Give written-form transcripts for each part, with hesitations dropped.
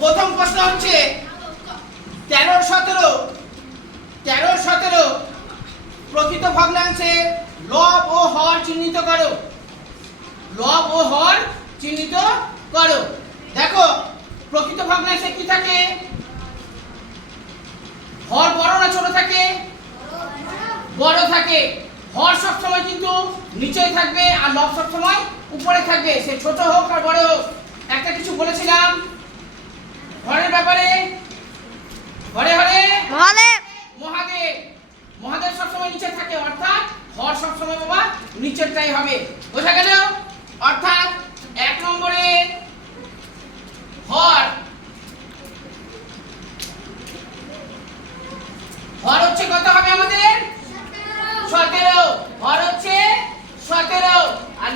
প্রথম প্রশ্ন হচ্ছে 13-17 প্রকৃত ভগ্নাংশের লব ও হর চিহ্নিত করো। লব ও হর চিহ্নিত করো। দেখো প্রকৃত ভগ্নাংশে কি থাকে? হর বড় না ছোট থাকে? বড় থাকে। হর সব সময় কিন্তু নিচে থাকবে আর লব সব সময় উপরে থাকবে, সে ছোট হোক আর বড় হোক। একটা কিছু বলেছিলাম হরের ব্যাপারে, হরে হরে মহাদেব। মহাদেব সব সময় নিচে থাকে, অর্থাৎ হর সব সময় বাবা নিচেরটাই হবে। বোঝা গেল? অর্থাৎ 1 নম্বরে হর হচ্ছে কত হবে আমাদের? 17। হর হচ্ছে 17 আর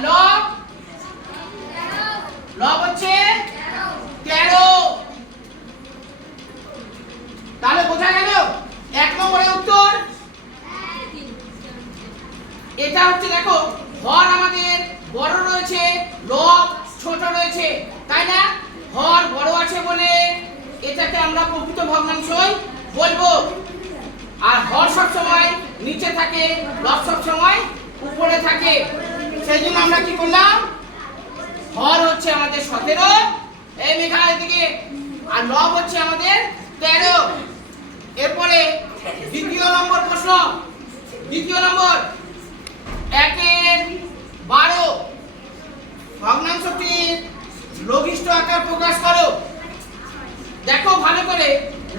লব হচ্ছে 13। তাহলে বোঝা গেল 1 নম্বরের উত্তর এটা হচ্ছে। দেখো হর আমাদের বড় রয়েছে, লব ছোট রয়েছে, তাই না? হর বড় আছে বলে এটাকে আমরা প্রকৃত ভগ্নাংশই বলবো। আর হর সব সময় নিচে থাকে, লব সব সময় উপরে থাকে। সেই জন্য আমরা কি করলাম? হর হচ্ছে আমাদের 17, এই মেঘালয় থেকে, আর লব হচ্ছে আমাদের 13। এরপরে দ্বিতীয় নম্বর প্রশ্ন। দ্বিতীয় নম্বর 1/12 ভগ্নাংশটির লঘিষ্ঠ আকার প্রকাশ করো। দেখো ভালো করে,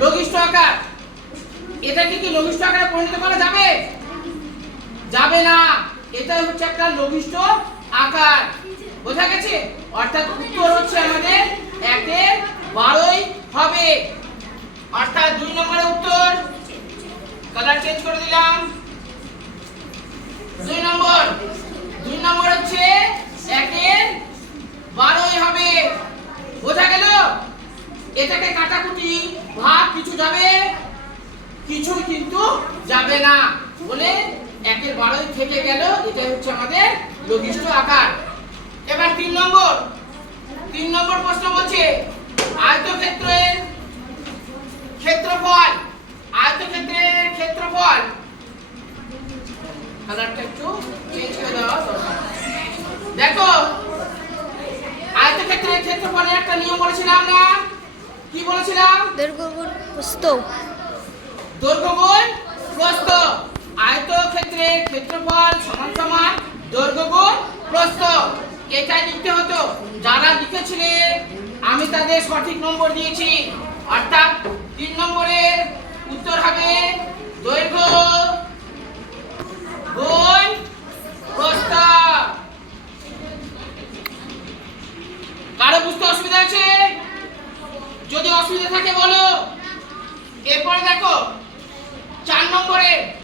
লঘিষ্ঠ আকার, এটাকে কি লঘিষ্ঠ আকারে পরিণত করা যাবে? যাবে না। এটা হচ্ছে একটা লঘিষ্ঠ আকার। বোঝা গেছে? অর্থাৎ উত্তর হচ্ছে আমাদের 1/12 হবে। অর্থাৎ 2 নম্বরের উত্তর, কালার চেঞ্জ করে দিলাম। 2 নম্বর হচ্ছে 1/12 হবে। বোঝা গেল? এটাকে কাটাকুটি ভাগ কিছু যাবে? কিছু কিন্তু যাবে না, বলে 1/12 থেকে গেল। এটা হচ্ছে আমাদের লঘিষ্ঠ আকার। এবার 3 নম্বর প্রশ্ন বলছে আয়তক্ষেত্রের ক্ষেত্রফল। আয়তক্ষেত্রের ক্ষেত্রফল, কালারটা একটু চেঞ্জ করে দাও। দেখো আয়তক্ষেত্রের ক্ষেত্রফলের একটা নিয়ম বলেছিলাম না? কি বলেছিলাম? দৈর্ঘ্য গুণ প্রস্থ। দৈর্ঘ্য গুণ প্রস্থ। আয়তক্ষেত্রের ক্ষেত্রফল সমান সমান দৈর্ঘ্য গুণ প্রস্থ। এটাই লিখতে হতো। যারা লিখেছিলে আমি তাদের সঠিক নম্বর দিয়েছি। অর্থাৎ 3 নম্বরের উত্তর হবে দৈর্ঘ্য গুণ প্রস্থ। কারো বুঝতে অসুবিধা আছে? যদি অসুবিধা থাকে বলো। এরপরে দেখো 4 নম্বরে